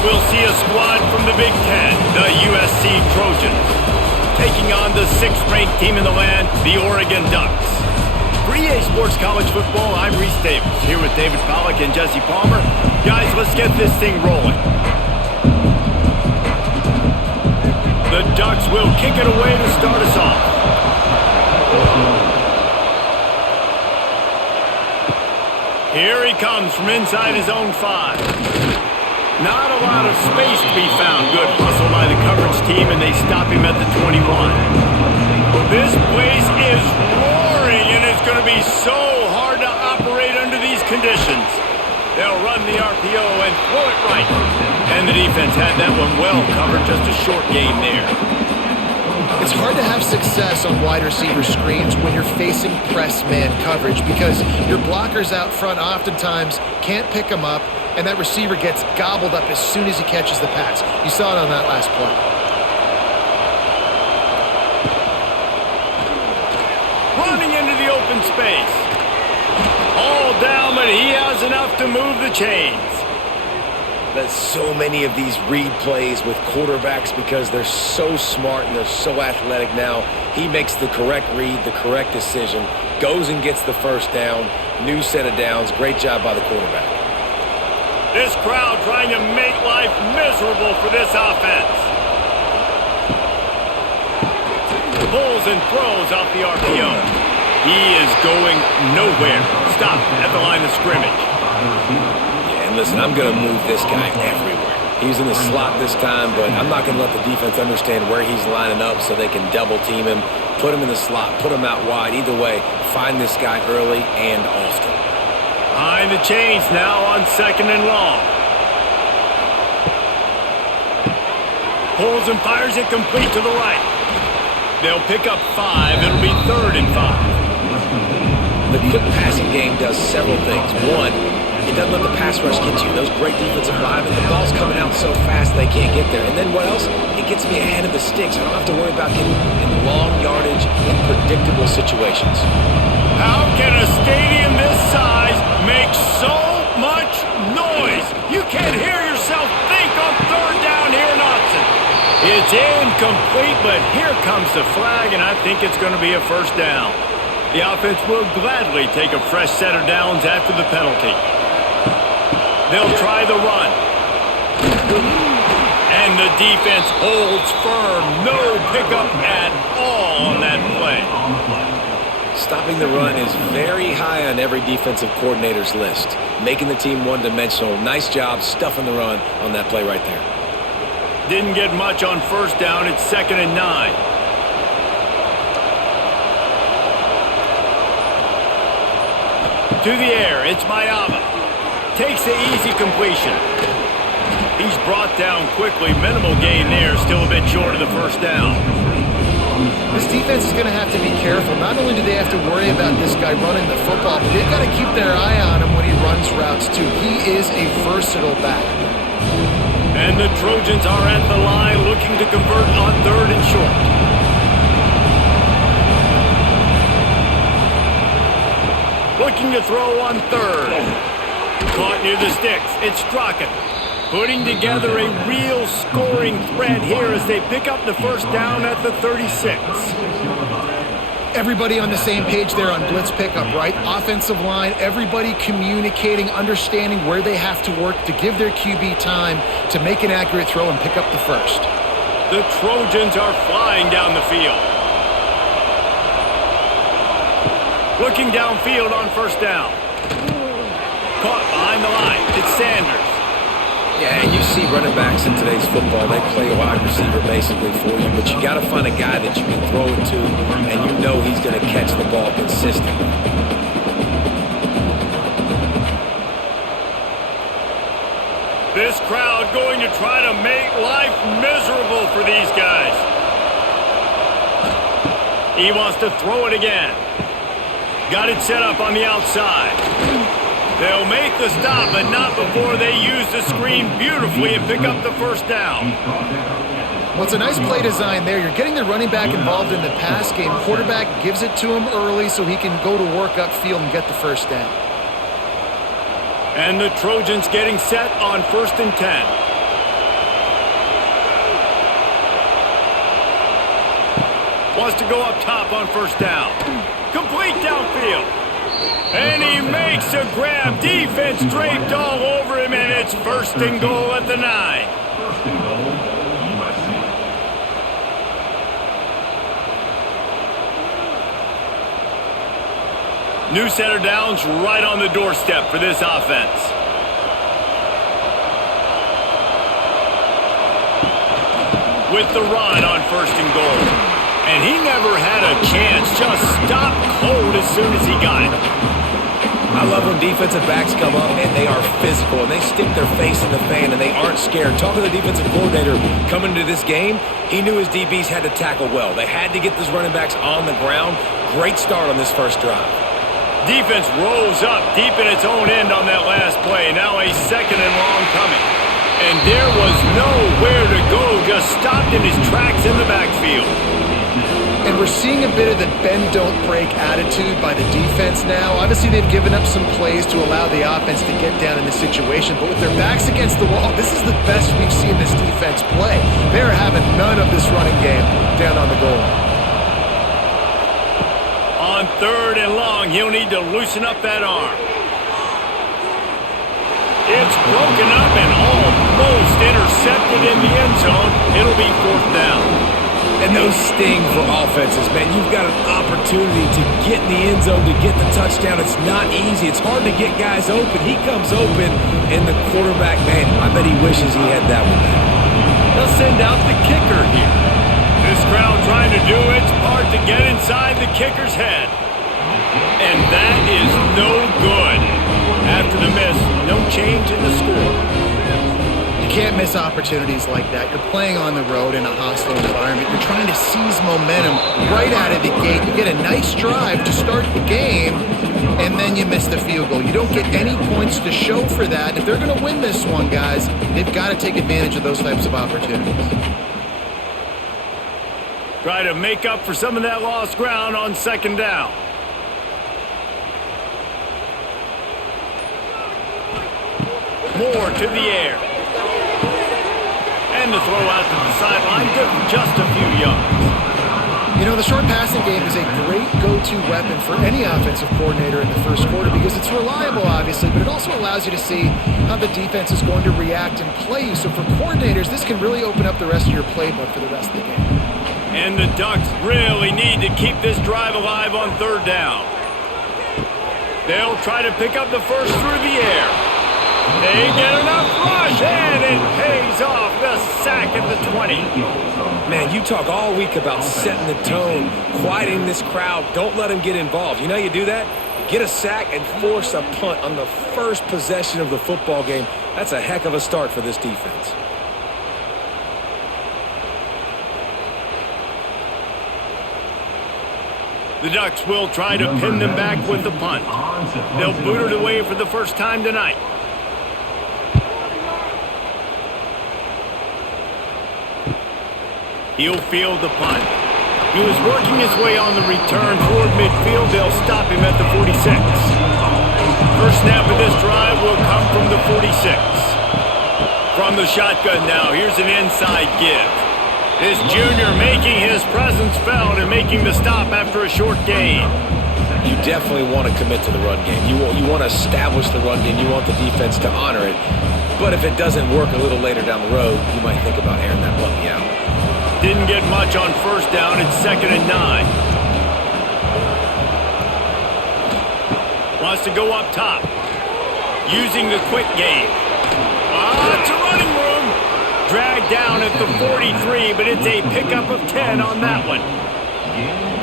We'll see a squad from the Big Ten, the USC Trojans, taking on the 6th-ranked team in the land, the Oregon Ducks. For EA Sports College Football, I'm Reese Davis, here with David Pollack and Jesse Palmer. Guys, let's get this thing rolling. The Ducks will kick it away to start us off. Here he comes from inside his own 5. Not a lot of space to be found. Good hustle by the coverage team, and they stop him at the 21. This place is roaring, and it's going to be so hard to operate under these conditions. They'll run the RPO and throw it right. And the defense had that one well covered, just a short gain there. It's hard to have success on wide receiver screens when you're facing press man coverage because your blockers out front oftentimes can't pick them up, and that receiver gets gobbled up as soon as he catches the pass. You saw it on that last play. Running into the open space. All down, but he has enough to move the chains. There's so many of these read plays with quarterbacks because they're so smart and they're so athletic now. He makes the correct read, the correct decision, goes and gets the first down, new set of downs. Great job by the quarterback. This crowd trying to make life miserable for this offense. Pulls and throws off the RPO. He is going nowhere. Stop at the line of scrimmage. And listen, I'm going to move this guy everywhere. He's in the slot this time, but I'm not going to let the defense understand where he's lining up so they can double team him, put him in the slot, put him out wide. Either way, find this guy early and often. Behind the chains now on 2nd and long. Pulls and fires it complete to the right. They'll pick up 5. It'll be 3rd and 5. The quick passing game does several things. One, it doesn't let the pass rush get you. Those great defensive linemen, the ball's coming out so fast they can't get there. And then what else? It gets me ahead of the sticks. I don't have to worry about getting in long yardage and predictable situations. How can a stadium this size make so much noise? You can't hear yourself think on 3rd down here in Austin. It's incomplete, but here comes the flag, and I think it's going to be a 1st down. The offense will gladly take a fresh set of downs after the penalty. They'll try the run. And the defense holds firm. No pickup at all on that play. Stopping the run is very high on every defensive coordinator's list. Making the team one-dimensional. Nice job stuffing the run on that play right there. Didn't get much on 1st down. It's 2nd and 9. To the air, it's Mayava. Takes the easy completion. He's brought down quickly. Minimal gain there, still a bit short of the 1st down. This defense is going to have to be careful. Not only do they have to worry about this guy running the football, but they've got to keep their eye on him when he runs routes too. He is a versatile back. And the Trojans are at the line looking to convert on 3rd and short. Looking to throw on 3rd. Caught near the sticks. It's Strachan. Putting together a real scoring threat here as they pick up the 1st down at the 36. Everybody on the same page there on blitz pickup, right? Offensive line, everybody communicating, understanding where they have to work to give their QB time to make an accurate throw and pick up the 1st. The Trojans are flying down the field. Looking downfield on 1st down. Caught behind the line. It's Sanders. Yeah, and you see running backs in today's football, they play a wide receiver basically for you, but you got to find a guy that you can throw it to, and you know he's going to catch the ball consistently. This crowd going to try to make life miserable for these guys. He wants to throw it again. Got it set up on the outside. They'll make the stop, but not before they use the screen beautifully and pick up the 1st down. Well, it's a nice play design there. You're getting the running back involved in the pass game. Quarterback gives it to him early so he can go to work upfield and get the 1st down. And the Trojans getting set on 1st and 10. Wants to go up top on first down. Complete downfield. And he makes a grab. Defense draped all over him, and it's first and goal at the 9. First and goal, USC. New set of downs right on the doorstep for this offense. With the run on first and goal. And he never had a chance. Just stopped cold as soon as he got it. I love when defensive backs come up and they are physical and they stick their face in the fan and they aren't scared. Talking to the defensive coordinator coming into this game, he knew his DBs had to tackle well. They had to get those running backs on the ground. Great start on this first drive. Defense rolls up deep in its own end on that last play. Now a second and long coming. And there was nowhere to go. Just stopped in his tracks in the backfield. And we're seeing a bit of the bend-don't-break attitude by the defense now. Obviously, they've given up some plays to allow the offense to get down in the situation. But with their backs against the wall, this is the best we've seen this defense play. They're having none of this running game down on the goal line. On third and long, he'll need to loosen up that arm. It's broken up and almost intercepted in the end zone. It'll be fourth down. And those sting for offenses, man. You've got an opportunity to get in the end zone, to get the touchdown. It's not easy. It's hard to get guys open. He comes open, and the quarterback, man, I bet he wishes he had that one back. They'll send out the kicker here. This crowd trying to do its part to get inside the kicker's head. And that is no good. After the miss, no change in the score. You can't miss opportunities like that. You're playing on the road in a hostile environment. You're trying to seize momentum right out of the gate. You get a nice drive to start the game, and then you miss the field goal. You don't get any points to show for that. If they're going to win this one, guys, they've got to take advantage of those types of opportunities. Try to make up for some of that lost ground on second down. Moore to the air. And the throw out to the sideline, good for just a few yards. You know, the short passing game is a great go-to weapon for any offensive coordinator in the first quarter because it's reliable, obviously, but it also allows you to see how the defense is going to react and play you. So for coordinators, this can really open up the rest of your playbook for the rest of the game. And the Ducks really need to keep this drive alive on third down. They'll try to pick up the first through the air. They get enough rush, and it pays off. The sack at the 20. Man, you talk all week about setting the tone, quieting this crowd. Don't let them get involved. You know how you do that? Get a sack and force a punt on the first possession of the football game. That's a heck of a start for this defense. The Ducks will try to pin them back with the punt. They'll boot it away for the first time tonight. He'll field the punt. He was working his way on the return toward midfield. They'll stop him at the 46. First snap of this drive will come from the 46. From the shotgun now, here's an inside give. This junior making his presence felt and making the stop after a short gain. You definitely want to commit to the run game. You want to establish the run game. You want the defense to honor it. But if it doesn't work a little later down the road, you might think about airing that puppy out. Didn't get much on first down. It's 2nd and 9. Wants to go up top. Using the quick game. It's a running room. Dragged down at the 43, but it's a pickup of 10 on that one.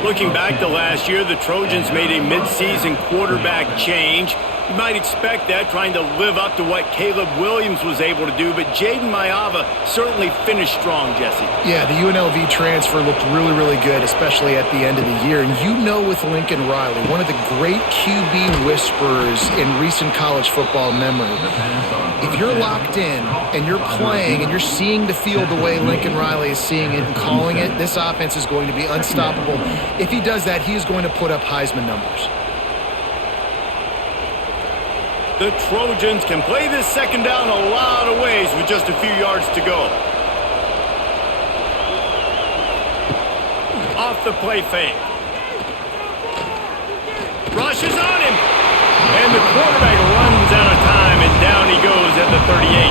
Looking back to last year, the Trojans made a midseason quarterback change. You might expect that, trying to live up to what Caleb Williams was able to do, but Jaden Maiava certainly finished strong, Jesse. Yeah, the UNLV transfer looked really, really good, especially at the end of the year. And you know with Lincoln Riley, one of the great QB whisperers in recent college football memory, if you're locked in and you're playing and you're seeing the field the way Lincoln Riley is seeing it and calling it, this offense is going to be unstoppable. If he does that, he is going to put up Heisman numbers. The Trojans can play this second down a lot of ways with just a few yards to go. off the play fake. Rushes on him. And the quarterback runs out of time, and down he goes at the 38.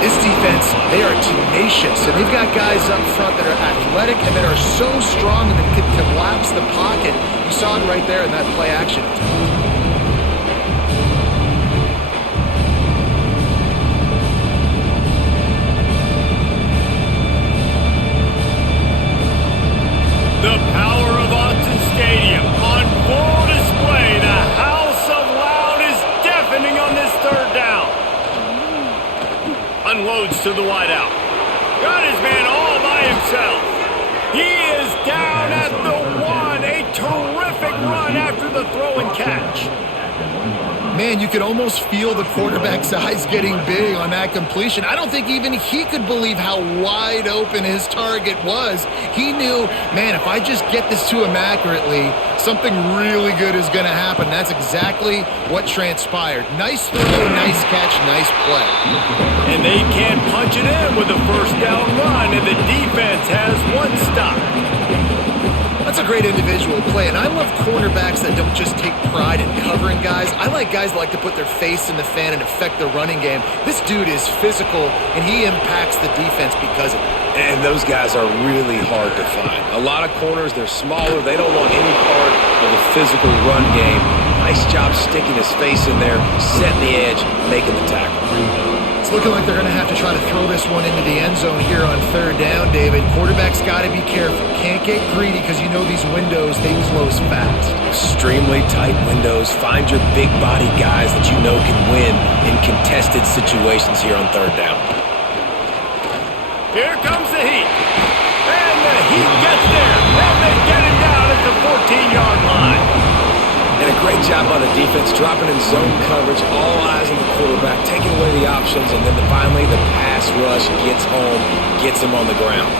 This defense, they are tenacious, and they've got guys up front that are athletic and that are so strong that can collapse the pocket. You saw it right there in that play action attempt. The power of Autzen Stadium on full display. The house of loud is deafening on this third down. Unloads to the wideout. Got his man all by himself. He is down at the 1. A terrific run after the throw and catch. Man, you could almost feel the quarterback's eyes getting big on that completion. I don't think even he could believe how wide open his target was. He knew, man, if I just get this to him accurately, something really good is going to happen. That's exactly what transpired. Nice throw, nice catch, nice play. And they can't punch it in with a first down run, and the defense has one stop. That's a great individual play, and I love cornerbacks that don't just take pride in covering guys. I like guys that like to put their face in the fan and affect the running game. This dude is physical, and he impacts the defense because of it. And those guys are really hard to find. A lot of corners, they're smaller. They don't want any part of the physical run game. Nice job sticking his face in there, setting the edge, making the tackle. It's looking like they're going to have to try to throw this one into the end zone here on third down, David. Quarterback's got to be careful. Can't get greedy because you know these windows, they close fast. Extremely tight windows. Find your big body guys that you know can win in contested situations here on third down. Here comes the heat. And the heat gets there. And they get it down at the 14-yard line. And a great job by the defense, dropping in zone coverage, all eyes on the quarterback, taking away the options, and then finally the pass rush gets home, gets him on the ground.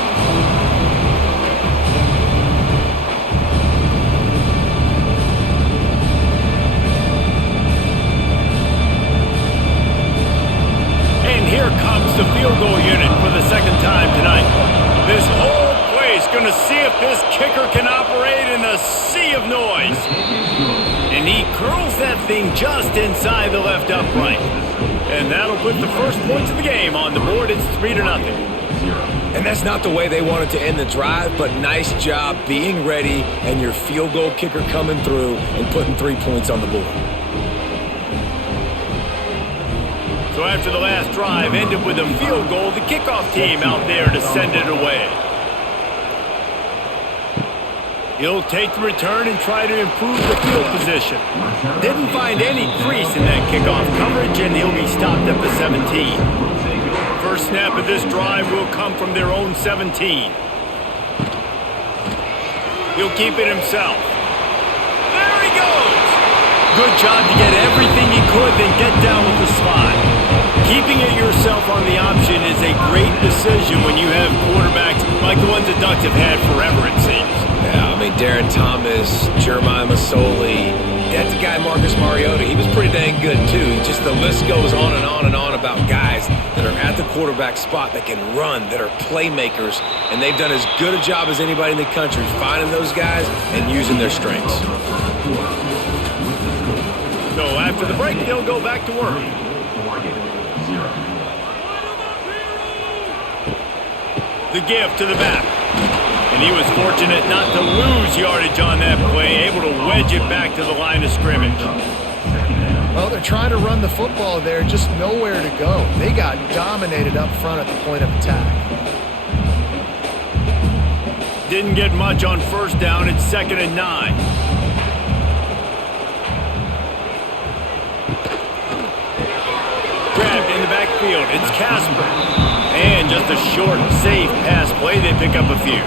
And here comes the field goal unit for the second time tonight. This whole place going to see if this kicker can operate in a sea of noise. And he curls that thing just inside the left upright. And that'll put the first points of the game on the board. It's 3-0. And that's not the way they wanted to end the drive, but nice job being ready and your field goal kicker coming through and putting 3 points on the board. So after the last drive ended with a field goal, the kickoff team out there to send it away. He'll take the return and try to improve the field position. Didn't find any crease in that kickoff coverage, and he'll be stopped at the 17. First snap of this drive will come from their own 17. He'll keep it himself. There he goes! Good job to get everything he could, then get down with the slide. Keeping it yourself on the option is a great decision when you have quarterbacks like the ones the Ducks have had forever, it seems. Yeah, I mean, Darren Thomas, Jeremiah Masoli, that's the guy Marcus Mariota. He was pretty dang good, too. Just the list goes on and on and on about guys that are at the quarterback spot that can run, that are playmakers, and they've done as good a job as anybody in the country finding those guys and using their strengths. So after the break, they'll go back to work. The give to the back. And he was fortunate not to lose yardage on that play, able to wedge it back to the line of scrimmage. Well, they're trying to run the football there, just nowhere to go. They got dominated up front at the point of attack. Didn't get much on first down. It's 2nd and 9. Grabbed in the backfield. It's Casper. And just a short, safe pass play. They pick up a few.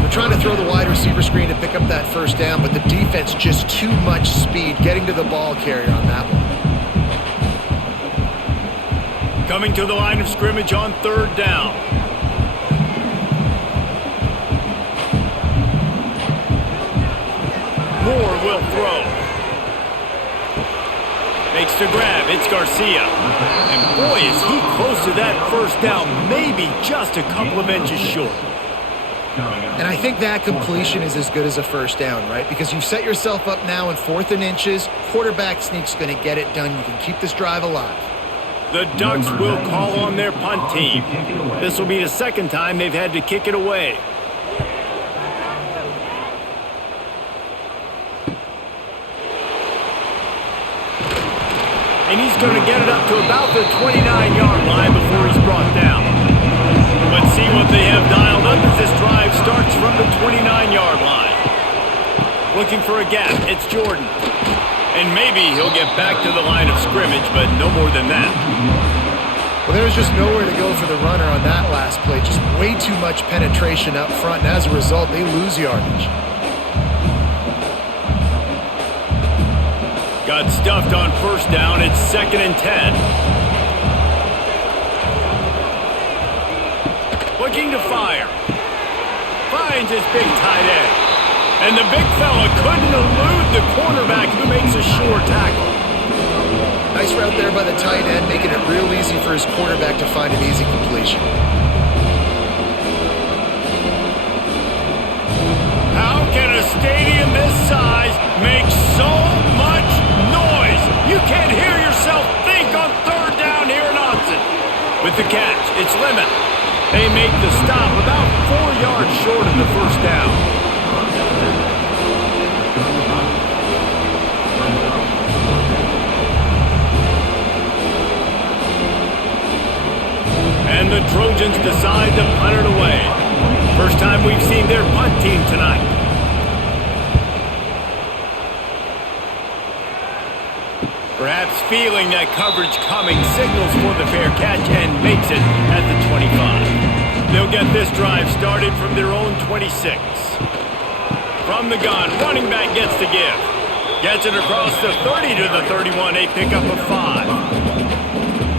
They're trying to throw the wide receiver screen to pick up that first down, but the defense just too much speed getting to the ball carrier on that one. Coming to the line of scrimmage on 3rd down. Moore will throw. Makes the grab. It's Garcia. And boy, is he close to that first down. Maybe just a couple of inches short. And I think that completion is as good as a first down, right? Because you've set yourself up now in 4th and inches. Quarterback sneak's going to get it done. You can keep this drive alive. The Ducks will call on their punt team. This will be the second time they've had to kick it away. And he's going to get it up to about the 29-yard line before he's brought down. Let's see what they have dialed up as this drive starts from the 29-yard line. Looking for a gap, it's Jordan. And maybe he'll get back to the line of scrimmage, but no more than that. Well, there was just nowhere to go for the runner on that last play. Just way too much penetration up front, and as a result, they lose yardage. Got stuffed on first down. It's 2nd and 10. Looking to fire. Finds his big tight end. And the big fella couldn't elude the cornerback who makes a sure tackle. Nice route there by the tight end, making it real easy for his quarterback to find an easy completion. How can a stadium this size make so much noise? You can't hear yourself think on 3rd down here in Austin. With the catch, it's Lemon. They make the stop about 4 yards short of the first down. And the Trojans decide to punt it away. First time we've seen their punt team tonight. Perhaps feeling that coverage coming, signals for the fair catch and makes it at the 25. They'll get this drive started from their own 26. From the gun, running back gets the give. Gets it across the 30 to the 31, a pickup of 5.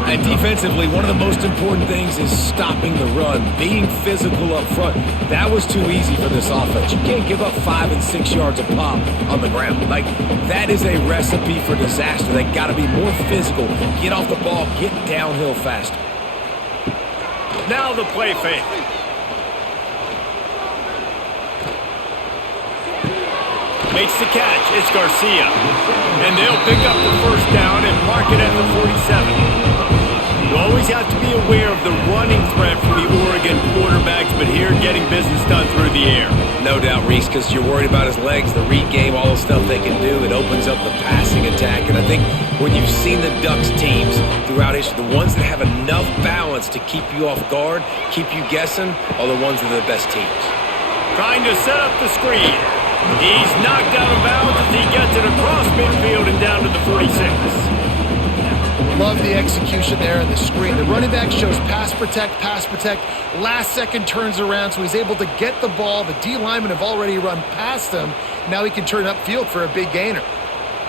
And defensively, one of the most important things is stopping the run, being physical up front. That was too easy for this offense. You can't give up 5 and 6 yards a pop on the ground. Like, that is a recipe for disaster. They got to be more physical, get off the ball, get downhill faster. Now the play fake. Makes the catch. It's Garcia. And they'll pick up the first down and mark it at the 47. You always have to be aware of the running threat from the Oregon quarterbacks, but here getting business done through the air. No doubt, Reese, because you're worried about his legs, the read game, all the stuff they can do. It opens up the passing attack. And I think when you've seen the Ducks teams throughout history, the ones that have enough balance to keep you off guard, keep you guessing, are the ones that are the best teams. Trying to set up the screen. He's knocked out of bounds as he gets it across midfield and down to the 46. Love the execution there in the screen. The running back shows pass protect, last second turns around, so he's able to get the ball. The D linemen have already run past him. Now he can turn upfield for a big gainer.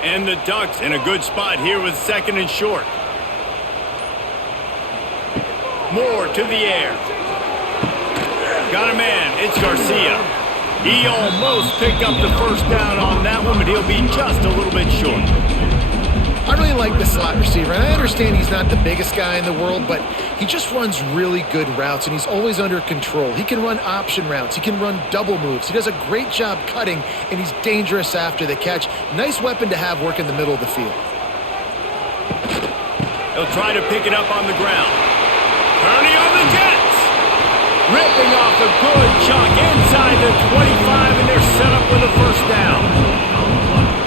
And the Ducks in a good spot here with 2nd and short. Moore to the air. Got a man, it's Garcia. He almost picked up the first down on that one, but he'll be just a little bit short. I really like the slot receiver, and I understand he's not the biggest guy in the world, but he just runs really good routes, and he's always under control. He can run option routes. He can run double moves. He does a great job cutting, and he's dangerous after the catch. Nice weapon to have work in the middle of the field. He'll try to pick it up on the ground. Turning on the Jets. Ripping off a good chunk inside the 25, and they're set up with a first down.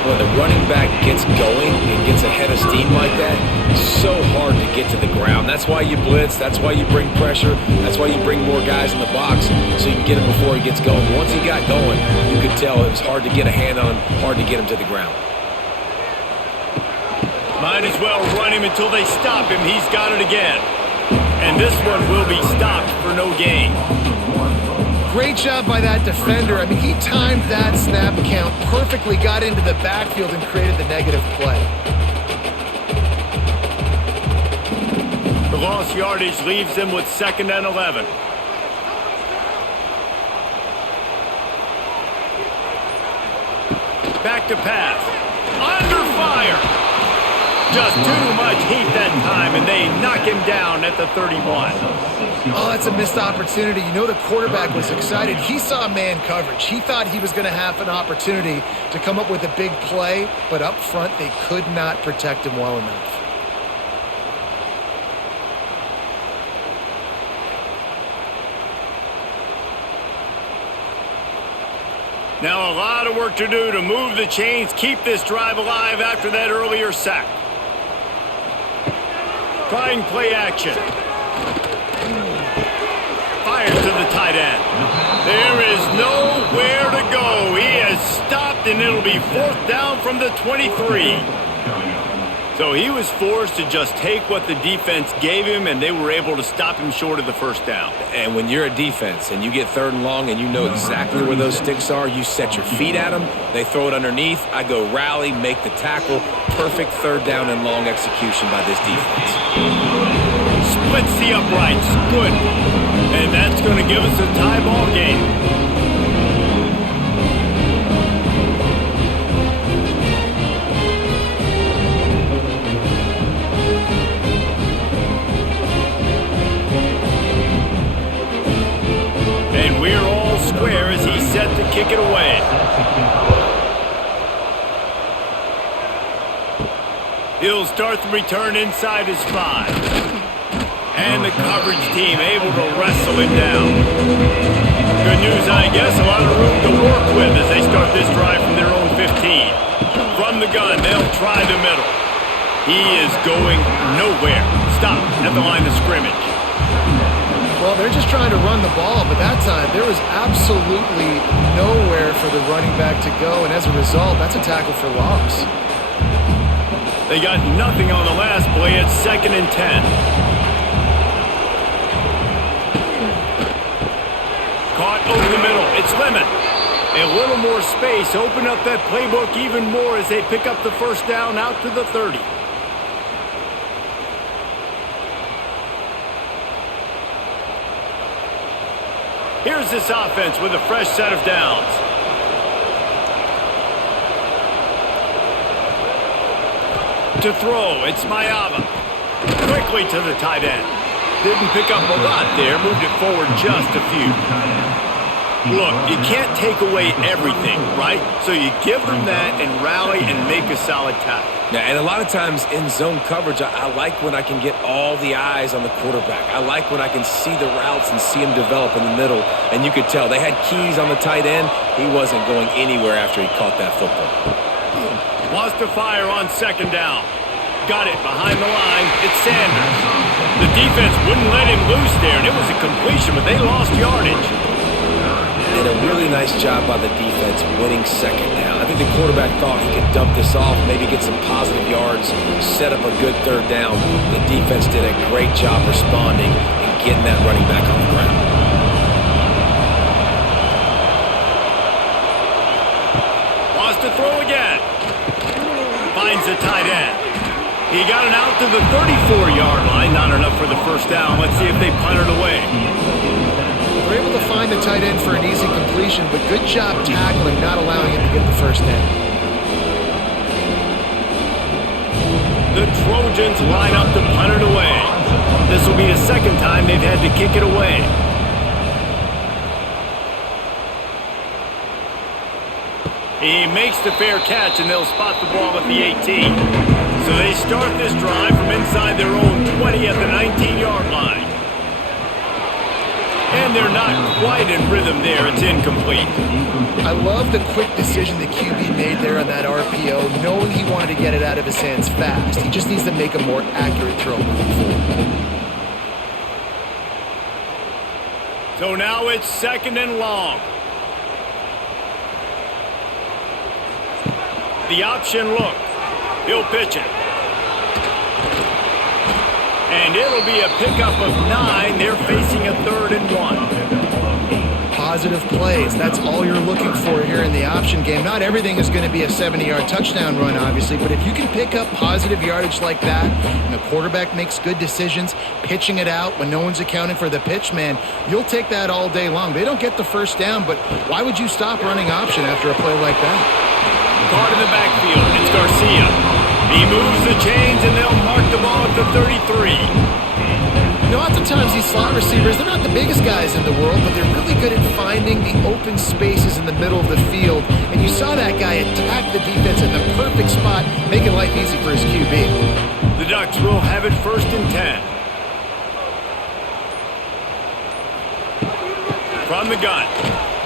When the running back gets going and gets ahead of steam like that, it's so hard to get to the ground. That's why you blitz. That's why you bring pressure. That's why you bring more guys in the box so you can get him before he gets going. Once he got going, you could tell it was hard to get a hand on him, hard to get him to the ground. Might as well run him until they stop him. He's got it again. And this one will be stopped for no gain. Great job by that defender. I mean, he timed that snap count perfectly, got into the backfield and created the negative play. The lost yardage leaves them with 2nd and 11. Back to pass. Under fire. Just too much heat that time, and they knock him down at the 31. Oh, that's a missed opportunity. You know the quarterback was excited. He saw man coverage. He thought he was going to have an opportunity to come up with a big play, but up front they could not protect him well enough. Now a lot of work to do to move the chains, keep this drive alive after that earlier sack. Trying play action. Fires to the tight end. There is nowhere to go. He has stopped, and it'll be 4th down from the 23. So he was forced to just take what the defense gave him, and they were able to stop him short of the 1st down. And when you're a defense and you get 3rd and long and you know exactly where those sticks are, you set your feet at them, they throw it underneath, I go rally, make the tackle. Perfect 3rd down and long execution by this defense. Splits the uprights. Good. And that's going to give us a tie ball game. And we're all square as he's set to kick it away. He'll start the return inside his 5. And the coverage team able to wrestle him down. Good news, I guess, a lot of room to work with as they start this drive from their own 15. From the gun, they'll try the middle. He is going nowhere. Stop at the line of scrimmage. Well, they're just trying to run the ball, but that time there was absolutely nowhere for the running back to go, and as a result, that's a tackle for loss. They got nothing on the last play. It's 2nd and 10. Caught over the middle. It's Lemon. A little more space. Open up that playbook even more as they pick up the 1st down out to the 30. Here's this offense with a fresh set of downs. To throw, it's Mayava. Quickly to the tight end. Didn't pick up a lot there, moved it forward just a few. Look, you can't take away everything, right? So you give them that and rally and make a solid tackle. Yeah, and a lot of times in zone coverage, I like when I can get all the eyes on the quarterback. I like when I can see the routes and see him develop in the middle. And you could tell they had keys on the tight end. He wasn't going anywhere after he caught that football. Wants to fire on 2nd down. Got it behind the line. It's Sanders. The defense wouldn't let him loose there, and it was a completion, but they lost yardage. And a really nice job by the defense winning 2nd down. I think the quarterback thought he could dump this off, maybe get some positive yards, set up a good 3rd down. The defense did a great job responding and getting that running back on the ground. Wants to throw again. Finds the tight end. He got it out to the 34-yard line. Not enough for the 1st down. Let's see if they punt it away. They're able to find the tight end for an easy completion, but good job tackling, not allowing him to get the 1st down. The Trojans line up to punt it away. This will be the 2nd time they've had to kick it away. He makes the fair catch, and they'll spot the ball at the 18. So they start this drive from inside their own 20 at the 19-yard line. And they're not quite in rhythm there. It's incomplete. I love the quick decision the QB made there on that RPO, knowing he wanted to get it out of his hands fast. He just needs to make a more accurate throw moving forward. So now it's 2nd and long. The option look. He'll pitch it. And it'll be a pickup of 9. They're facing a 3rd and 1. Positive plays. That's all you're looking for here in the option game. Not everything is going to be a 70-yard touchdown run, obviously, but if you can pick up positive yardage like that and the quarterback makes good decisions, pitching it out when no one's accounting for the pitch, man, you'll take that all day long. They don't get the 1st down, but why would you stop running option after a play like that? Caught in the backfield. It's Garcia. He moves the chains, and they'll mark the ball 33. You know, oftentimes these slot receivers, they're not the biggest guys in the world, but they're really good at finding the open spaces in the middle of the field. And you saw that guy attack the defense in the perfect spot, making life easy for his QB. The Ducks will have it 1st and 10. From the gun,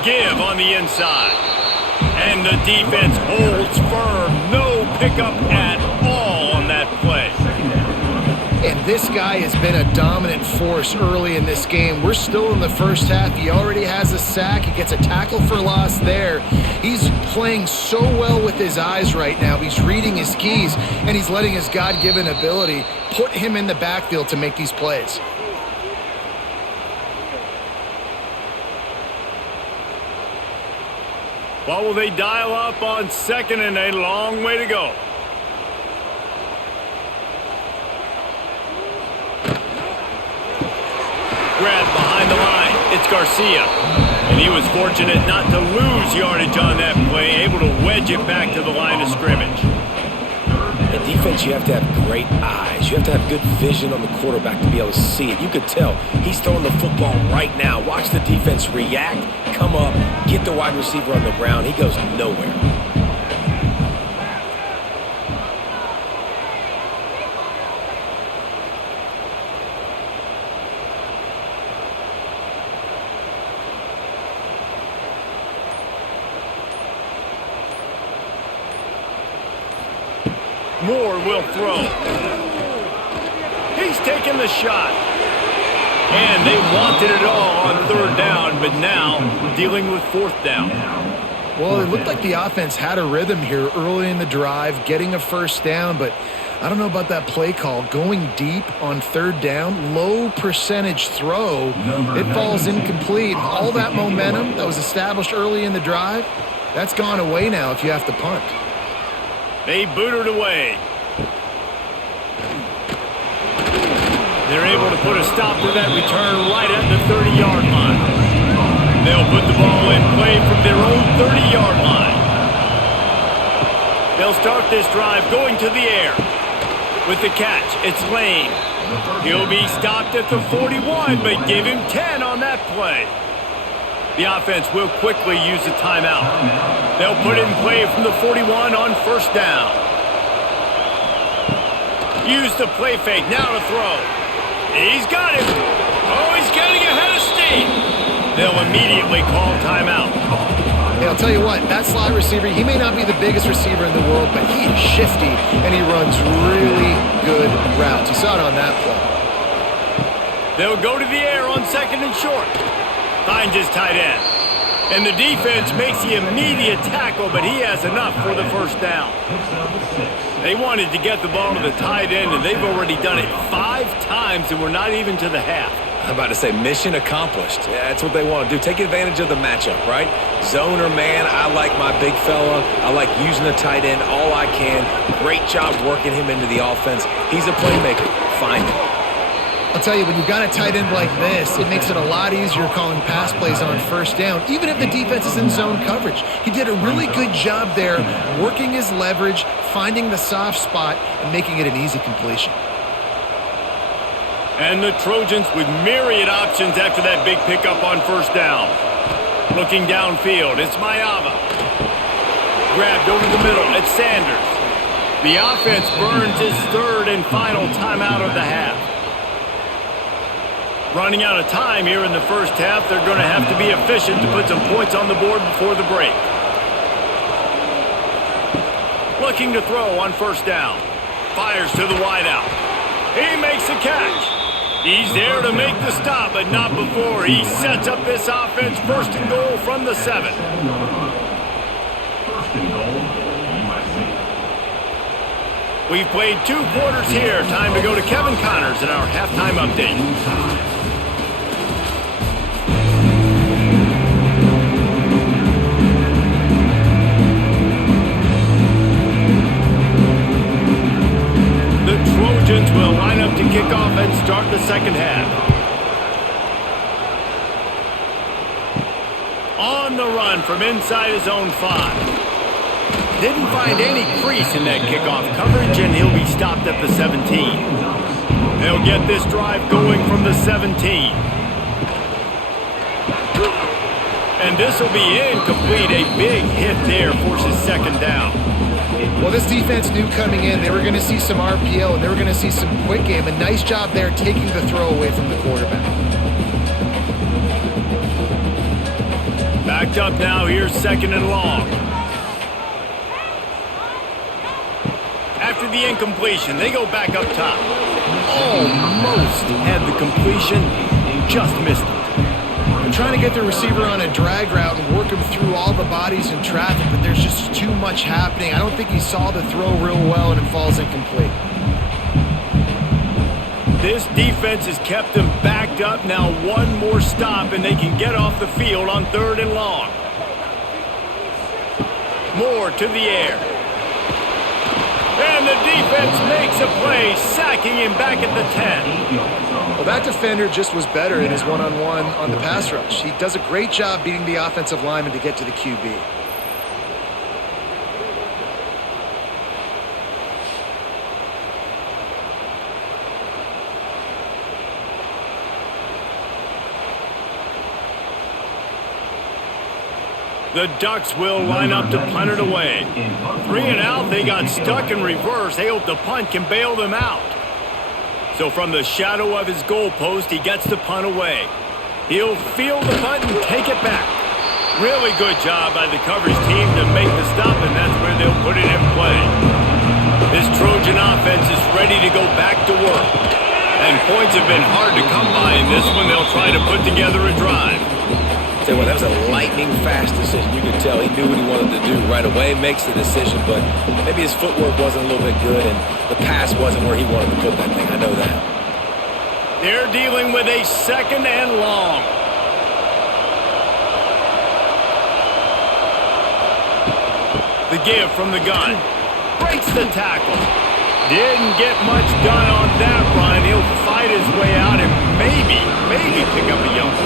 give on the inside. And the defense holds firm. No pickup at all on that play. And this guy has been a dominant force early in this game. We're still in the first half. He already has a sack. He gets a tackle for loss there. He's playing so well with his eyes right now. He's reading his keys, and he's letting his God-given ability put him in the backfield to make these plays. What will they dial up on 2nd and a long way to go? Grab behind the line. It's Garcia. And he was fortunate not to lose yardage on that play, able to wedge it back to the line of scrimmage. In defense, you have to have great eyes. You have to have good vision on the quarterback to be able to see it. You could tell he's throwing the football right now. Watch the defense react, come up, get the wide receiver on the ground. He goes nowhere. Moore will throw. He's taking the shot. And they wanted it all on 3rd down, but now dealing with 4th down. Well, it looked like the offense had a rhythm here early in the drive, getting a 1st down, but I don't know about that play call. Going deep on 3rd down, low percentage throw, it falls incomplete. All that momentum that was established early in the drive, that's gone away now if you have to punt. They boot it away. They're able to put a stop to that return right at the 30-yard line. They'll put the ball in play from their own 30-yard line. They'll start this drive going to the air. With the catch, it's Lane. He'll be stopped at the 41, but give him 10 on that play. The offense will quickly use a timeout. They'll put it in play from the 41 on 1st down. Use the play fake, now to throw. He's got it. Oh, he's getting ahead of steam. They'll immediately call timeout. Hey, I'll tell you what, that slot receiver, he may not be the biggest receiver in the world, but he is shifty, and he runs really good routes. You saw it on that play. They'll go to the air on 2nd and short. Finds his tight end. And the defense makes the immediate tackle, but he has enough for the 1st down. They wanted to get the ball to the tight end, and they've already done it 5 times, and we're not even to the half. I'm about to say mission accomplished. Yeah, that's what they want to do. Take advantage of the matchup, right? Zone or man, I like my big fella. I like using the tight end all I can. Great job working him into the offense. He's a playmaker. Find him. I'll tell you, when you've got a tight end like this, it makes it a lot easier calling pass plays on 1st down, even if the defense is in zone coverage. He did a really good job there, working his leverage, finding the soft spot, and making it an easy completion. And the Trojans with myriad options after that big pickup on 1st down. Looking downfield, it's Mayava. Grabbed over the middle, it's Sanders. The offense burns his 3rd and final timeout of the half. Running out of time here in the 1st half, they're going to have to be efficient to put some points on the board before the break. Looking to throw on 1st down. Fires to the wideout. He makes the catch. He's there to make the stop, but not before he sets up this offense 1st and goal from the 7. 1st and goal, USC. We've played 2 quarters here. Time to go to Kevin Connors in our halftime update. The Trojans will line up to kick off and start the 2nd half. On the run from inside his own 5. Didn't find any crease in that kickoff coverage, and he'll be stopped at the 17. They'll get this drive going from the 17. And this will be incomplete. A big hit there forces second down. Well, this defense knew coming in they were going to see some RPO and they were going to see some quick game. A nice job there taking the throw away from the quarterback. Backed up now. Here's second and long. After the incompletion, they go back up top. Almost had the completion, just missed it. They're trying to get their receiver on a drag route and work him through all the bodies in traffic, but there's just too much happening. I don't think he saw the throw real well, and it falls incomplete. This defense has kept them backed up. Now one more stop, and they can get off the field on third and long. Moore to the air. And the defense makes a play, sacking him back at the 10. Well, that defender just was better in his one-on-one on the pass rush. He does a great job beating the offensive lineman to get to the QB. The Ducks will line up to punt it away. 3 and out, they got stuck in reverse. They hope the punt can bail them out. So from the shadow of his goalpost, he gets the punt away. He'll field the punt and take it back. Really good job by the coverage team to make the stop, and that's where they'll put it in play. This Trojan offense is ready to go back to work. And points have been hard to come by in this one. They'll try to put together a drive. Tell you what, that was a lightning-fast decision. You could tell he knew what he wanted to do right away, makes the decision, but maybe his footwork wasn't a little bit good, and the pass wasn't where he wanted to put that thing. I know that. They're dealing with a second and long. The give from the gun. Breaks the tackle. Didn't get much done on that run. He'll fight his way out and maybe pick up a yard.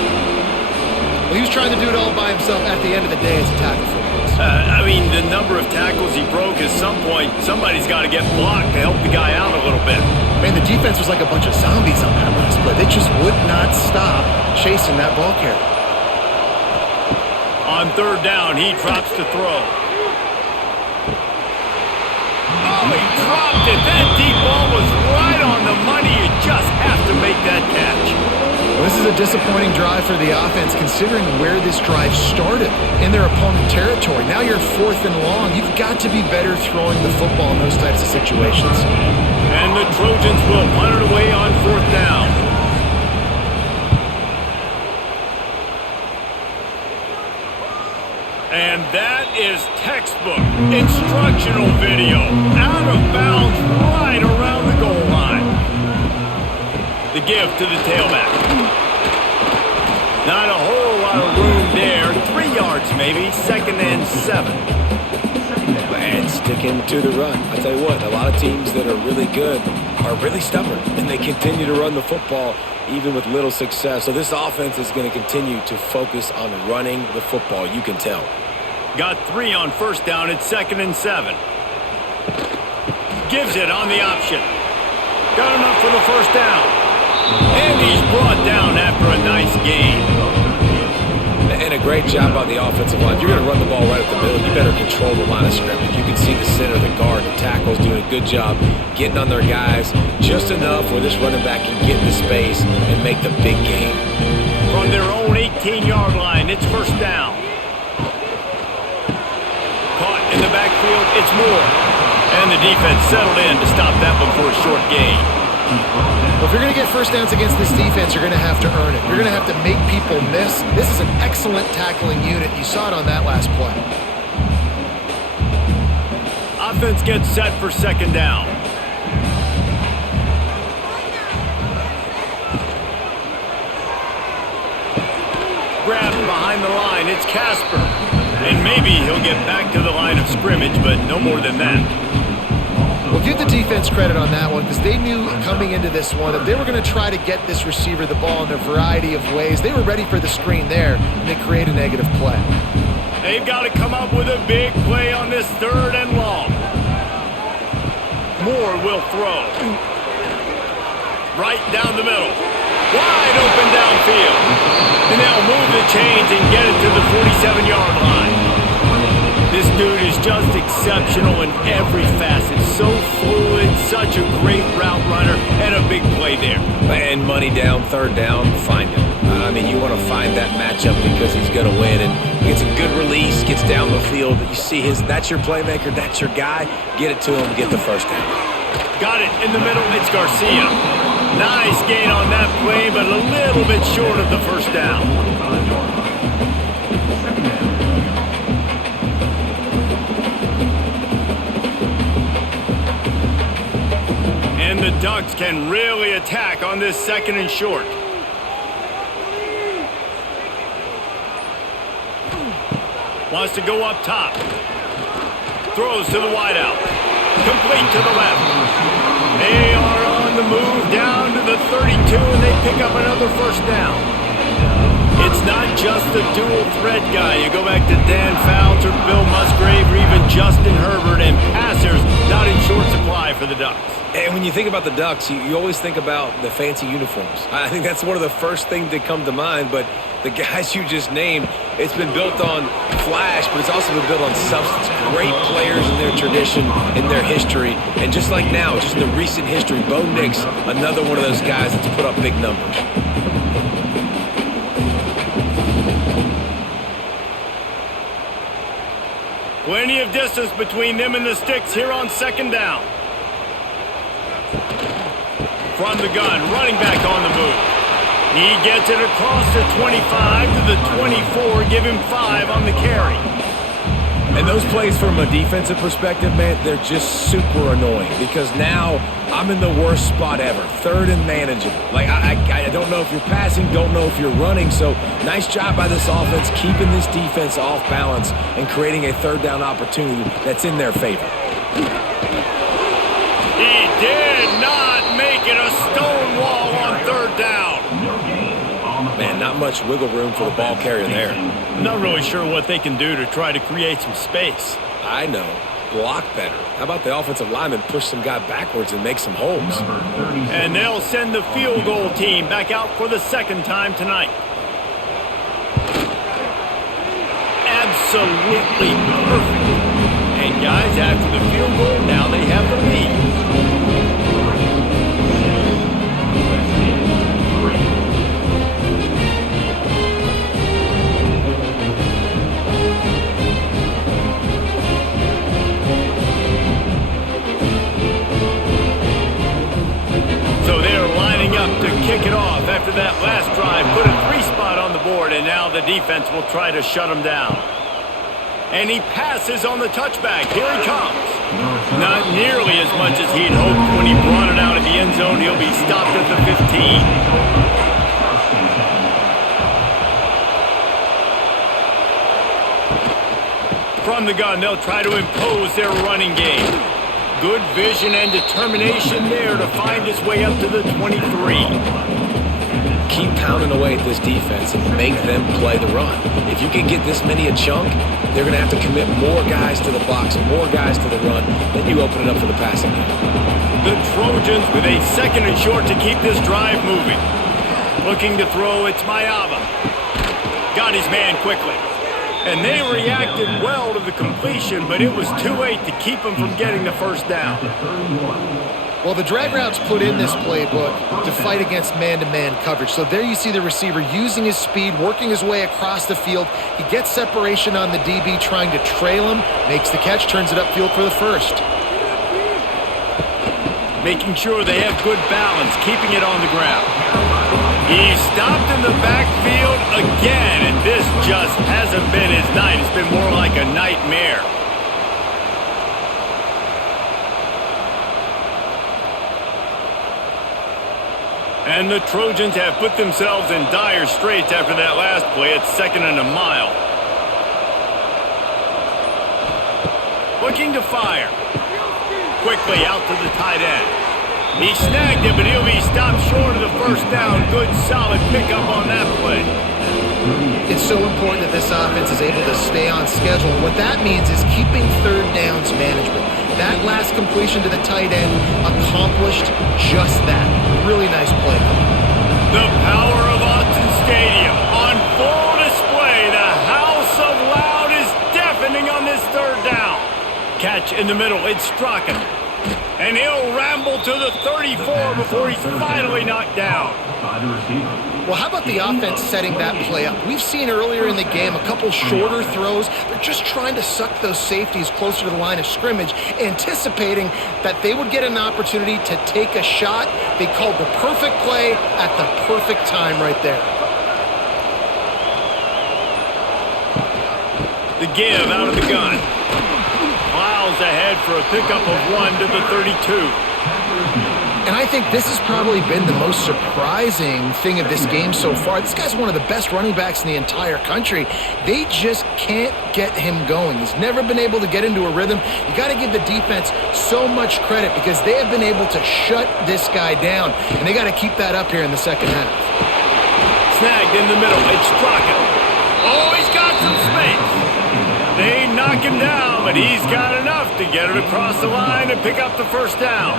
Well, he was trying to do it all by himself. At the end of the day, it's a tackle for him. I mean, the number of tackles he broke, at some point, somebody's got to get blocked to help the guy out a little bit. Man, the defense was like a bunch of zombies on that last play. They just would not stop chasing that ball carrier. On third down, he drops to throw. Oh, he dropped it. That deep ball was right on the money. You just have to make that catch. Well, this is a disappointing drive for the offense considering where this drive started, in their opponent territory. Now you're fourth and long. You've got to be better throwing the football in those types of situations. And the Trojans will punt it away on fourth down. And that is textbook instructional video. Out of bounds right around the goal line. The give to the tailback. Not a whole lot of room there. 3 yards maybe. Second and 7. And sticking to the run. I tell you what, a lot of teams that are really good are really stubborn, and they continue to run the football even with little success. So this offense is going to continue to focus on running the football. You can tell. Got 3 on first down. It's second and 7. Gives it on the option. Got enough for the first down. And he's brought down after a nice gain. And a great job on the offensive line. If you're going to run the ball right up the middle, you better control the line of scrimmage. You can see the center, the guard, the tackles doing a good job getting on their guys just enough where this running back can get into space and make the big gain. From their own 18-yard line, it's first down. Caught in the backfield, it's Moore. And the defense settled in to stop that one for a short gain. Well, if you're going to get first downs against this defense, you're going to have to earn it. You're going to have to make people miss. This is an excellent tackling unit. You saw it on that last play. Offense gets set for second down. Grabbed behind the line. It's Casper. And maybe he'll get back to the line of scrimmage, but no more than that. Well, give the defense credit on that one because they knew coming into this one that they were going to try to get this receiver the ball in a variety of ways. They were ready for the screen there, and they create a negative play. They've got to come up with a big play on this third and long. Moore will throw. right down the middle. Wide open downfield. And they'll move the chains and get it to the 47-yard line. This dude is just exceptional in every facet. So fluid, such a great route runner, and a big play there. And money down, third down, find him. I mean, you want to find that matchup because he's going to win. And he gets a good release, gets down the field. You see that's your playmaker, that's your guy. Get it to him, get the first down. Got it in the middle, it's Garcia. Nice gain on that play, but a little bit short of the first down. And the Ducks can really attack on this second and short. Wants to go up top. Throws to the wideout. Complete to the left. They are on the move down to the 32, and they pick up another first down. It's not just the dual threat guy. You go back to Dan Fouts or Bill Musgrave or even Justin Herbert, and passers not in short supply for the Ducks. And when you think about the Ducks, you always think about the fancy uniforms. I think that's one of the first things that come to mind, but the guys you just named, it's been built on flash, but it's also been built on substance. Great players in their tradition, in their history, and just like now, just in the recent history, Bo Nix, another one of those guys that's put up big numbers. Plenty of distance between them and the sticks here on second down. From the gun, running back on the move. He gets it across the 25 to the 24, give him 5 on the carry. And those plays from a defensive perspective, man, they're just super annoying because now I'm in the worst spot ever, third and manageable. Like, I don't know if you're passing, don't know if you're running, so nice job by this offense keeping this defense off balance and creating a third down opportunity that's in their favor. He did not make it a stone wall on third down. Man, not much wiggle room for the ball carrier there. Not really sure what they can do to try to create some space. I know. Block better. How about the offensive lineman push some guy backwards and make some holes? And they'll send the field goal team back out for the second time tonight. Absolutely perfect. And guys, after the field goal, now they have the lead. So they're lining up to kick it off after that last drive. Put a 3-spot on the board, and now the defense will try to shut them down. And he passes on the touchback. Here he comes. Not nearly as much as he'd hoped when he brought it out of the end zone. He'll be stopped at the 15. From the gun, they'll try to impose their running game. Good vision and determination there to find his way up to the 23. Keep pounding away at this defense and make them play the run. If you can get this many a chunk, they're going to have to commit more guys to the box, more guys to the run. Then you open it up for the passing game. The Trojans with a second and short to keep this drive moving. Looking to throw, it's Mayava. Got his man quickly. And they reacted well to the completion, but it was too late to keep them from getting the first down. Well, the drag routes put in this playbook to fight against man-to-man coverage. So there you see the receiver using his speed, working his way across the field. He gets separation on the DB, trying to trail him, makes the catch, turns it upfield for the first. Making sure they have good balance, keeping it on the ground. He's stopped in the backfield again, and this just hasn't been his night. It's been more like a nightmare. And the Trojans have put themselves in dire straits after that last play. It's 2nd and a mile. Looking to fire. Quickly out to the tight end. He snagged it, but he'll be stopped short of the first down. Good, solid pickup on that play. It's so important that this offense is able to stay on schedule. What that means is keeping third downs management. That last completion to the tight end accomplished just that. Really nice play. The power of Autzen Stadium on full display. The house of loud is deafening on this third down. Catch in the middle. It's Strachan. And he'll ramble to the 34 before he's finally knocked down. By the receiver. Well, how about the offense setting that play up? We've seen earlier in the game a couple shorter throws. They're just trying to suck those safeties closer to the line of scrimmage, anticipating that they would get an opportunity to take a shot. They called the perfect play at the perfect time right there. The give out of the gun. Plows ahead for a pickup of 1 to the 32. And I think this has probably been the most surprising thing of this game so far. This guy's one of the best running backs in the entire country. They just can't get him going. He's never been able to get into a rhythm. You got to give the defense so much credit because they have been able to shut this guy down. And they got to keep that up here in the second half. Snagged in the middle. It's Strachan. Oh, he's got some space. They knock him down, but he's got enough to get it across the line and pick up the first down.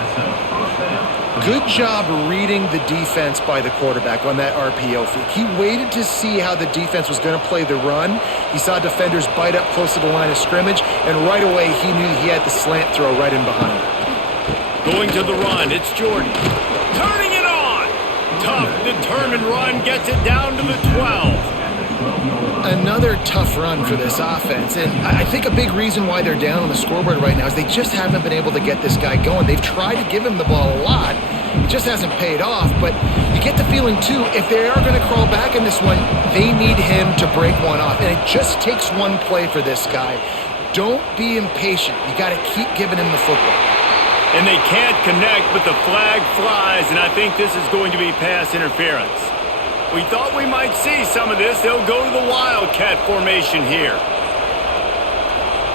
Good job reading the defense by the quarterback on that RPO fake. He waited to see how the defense was going to play the run. He saw defenders bite up close to the line of scrimmage, and right away he knew he had the slant throw right in behind him. Going to the run, it's Jordan. Turning it on! Tough, determined run gets it down to the 12. Another tough run for this offense, and I think a big reason why they're down on the scoreboard right now is they just haven't been able to get this guy going. They've tried to give him the ball a lot. It just hasn't paid off, but you get the feeling, too, if they are going to crawl back in this one, they need him to break one off, and it just takes one play for this guy. Don't be impatient. You got to keep giving him the football. And they can't connect, but the flag flies, and I think this is going to be pass interference. We thought we might see some of this. They'll go to the Wildcat formation here.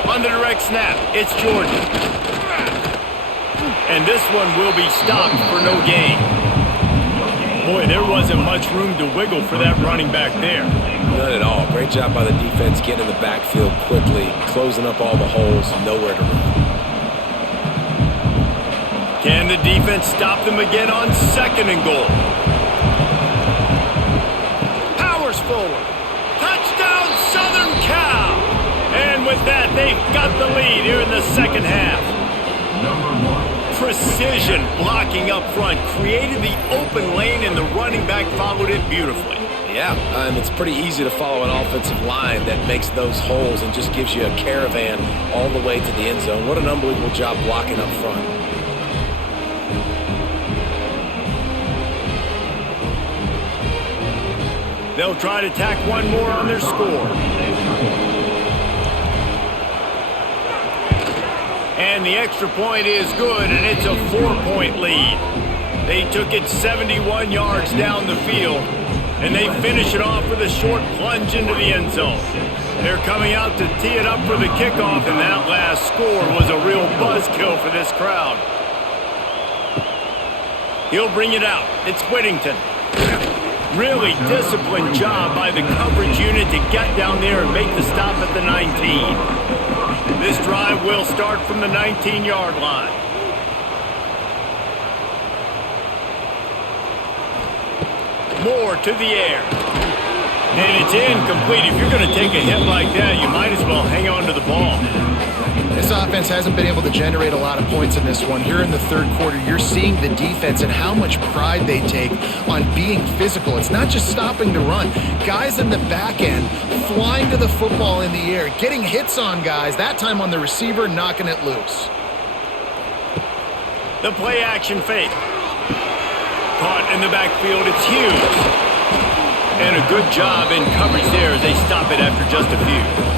On the direct snap, it's Jordan. And this one will be stopped for no gain. Boy, there wasn't much room to wiggle for that running back there. None at all. Great job by the defense getting in the backfield quickly, closing up all the holes, nowhere to run. Can the defense stop them again on 2nd and goal? Forward. Touchdown, Southern Cal! And with that, they've got the lead here in the second half. Precision blocking up front created the open lane, and the running back followed it beautifully. Yeah, it's pretty easy to follow an offensive line that makes those holes and just gives you a caravan all the way to the end zone. What an unbelievable job blocking up front. They'll try to tack one more on their score. And the extra point is good, and it's a 4-point lead. They took it 71 yards down the field, and they finish it off with a short plunge into the end zone. They're coming out to tee it up for the kickoff, and that last score was a real buzzkill for this crowd. He'll bring it out. It's Whittington. Really disciplined job by the coverage unit to get down there and make the stop at the 19. This drive will start from the 19-yard line. Moore to the air. And it's incomplete. If you're going to take a hit like that, you might as well hang on to the ball. This offense hasn't been able to generate a lot of points in this one. Here in the third quarter, you're seeing the defense and how much pride they take on being physical. It's not just stopping the run. Guys in the back end flying to the football in the air, getting hits on guys, that time on the receiver, knocking it loose. The play action fake. Caught in the backfield, it's Hughes. And a good job in coverage there as they stop it after just a few.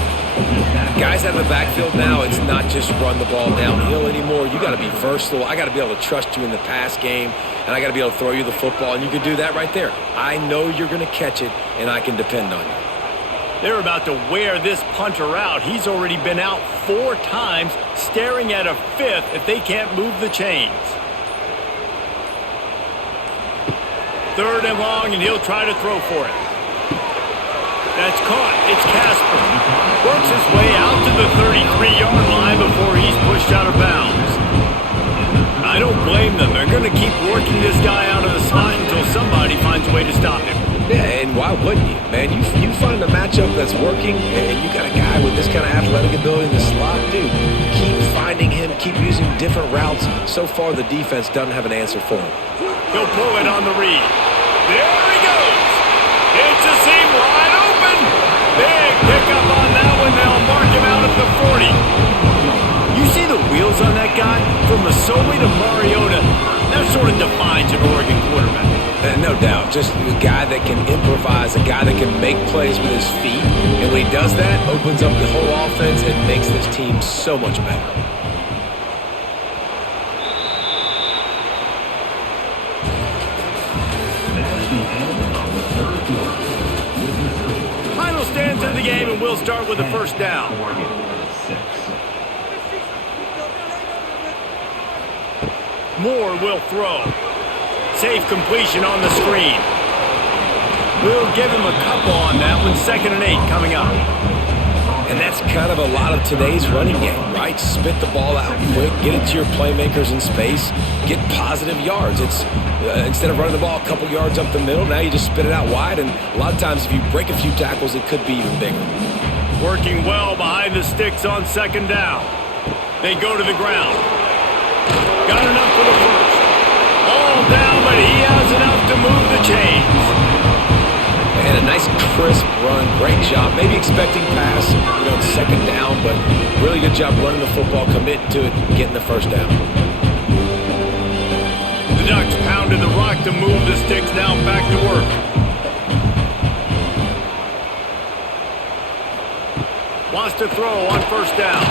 Guys out of the backfield now, it's not just run the ball downhill anymore. You got to be versatile. I got to be able to trust you in the pass game, and I got to be able to throw you the football, and you can do that right there. I know you're going to catch it, and I can depend on you. They're about to wear this punter out. He's already been out 4 times, staring at a 5th if they can't move the chains. 3rd and long, and he'll try to throw for it. That's caught. It's Casper. Works his way out to the 33-yard line before he's pushed out of bounds. I don't blame them. They're going to keep working this guy out of the slot until somebody finds a way to stop him. Yeah, and why wouldn't you, man? You find a matchup that's working, and you got a guy with this kind of athletic ability in the slot, dude. Keep finding him, keep using different routes. So far, the defense doesn't have an answer for him. He'll pull it on the read. There he goes. It's a seam wide open. Big pickup on that one. They'll mark him out at the 40. You see the wheels on that guy? From Masoli to Mariota, that sort of defines an Oregon quarterback. No doubt. Just a guy that can improvise, a guy that can make plays with his feet. And when he does that, opens up the whole offense and makes this team so much better. Final stands in the game, and we'll start with the first down. Moore will throw. Safe completion on the screen. We'll give him a couple on that one. 2nd and 8 coming up. And that's kind of a lot of today's running game, right? Spit the ball out quick, get it to your playmakers in space, get positive yards. It's instead of running the ball a couple yards up the middle, now you just spit it out wide, and a lot of times if you break a few tackles, it could be even bigger. Working well behind the sticks on 2nd down. They go to the ground. Got enough for the first. All down, but he has enough to move the chains. And a nice crisp run, great job. Maybe expecting pass, 2nd down, but really good job running the football, committing to it, getting the first down. The Ducks pounded the rock to move the sticks, now back to work. Wants to throw on 1st down.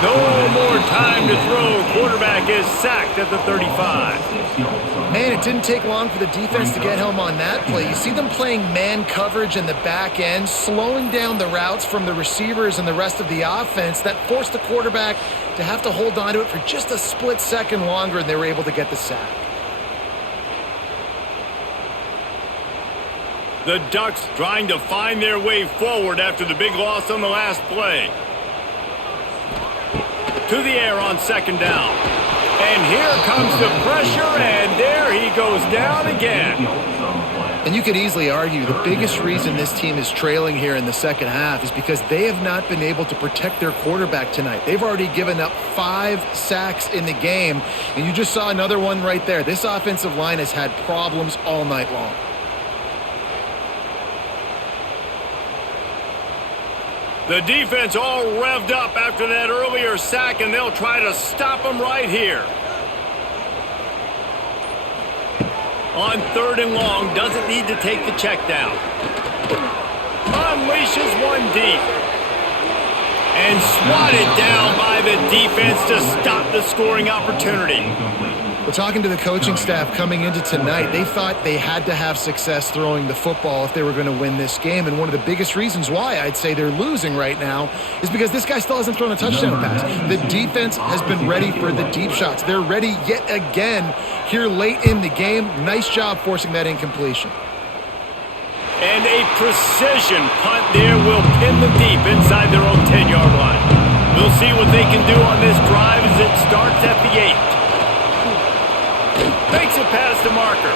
No more time to throw. Quarterback is sacked at the 35. Man, it didn't take long for the defense to get home on that play. You see them playing man coverage in the back end, slowing down the routes from the receivers and the rest of the offense. That forced the quarterback to have to hold on to it for just a split second longer, and they were able to get the sack. The Ducks trying to find their way forward after the big loss on the last play. To the air on 2nd down. And here comes the pressure, and there he goes down again. And you could easily argue the biggest reason this team is trailing here in the second half is because they have not been able to protect their quarterback tonight. They've already given up 5 sacks in the game, and you just saw another one right there. This offensive line has had problems all night long. The defense all revved up after that earlier sack, and they'll try to stop them right here. On 3rd and long, doesn't need to take the check down. Unleashes one deep. And swatted down by the defense to stop the scoring opportunity. We're talking to the coaching staff coming into tonight. They thought they had to have success throwing the football if they were going to win this game. And one of the biggest reasons why I'd say they're losing right now is because this guy still hasn't thrown a touchdown pass. The defense has been ready for the deep shots. They're ready yet again here late in the game. Nice job forcing that incompletion. And a precision punt there will pin them deep inside their own 10-yard line. We'll see what they can do on this drive as it starts at the 8. Makes it past the marker.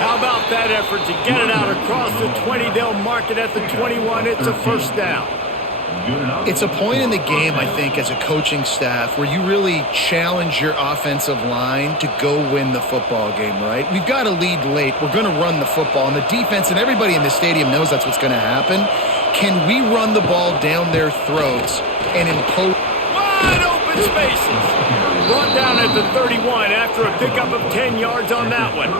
How about that effort to get it out across the 20? They'll mark it at the 21. It's a 1st down. It's a point in the game, I think, as a coaching staff where you really challenge your offensive line to go win the football game, right? We've got a lead late. We're going to run the football. And the defense and everybody in the stadium knows that's what's going to happen. Can we run the ball down their throats and impose... Wide open spaces. Brought down at the 31 after a pickup of 10 yards on that one.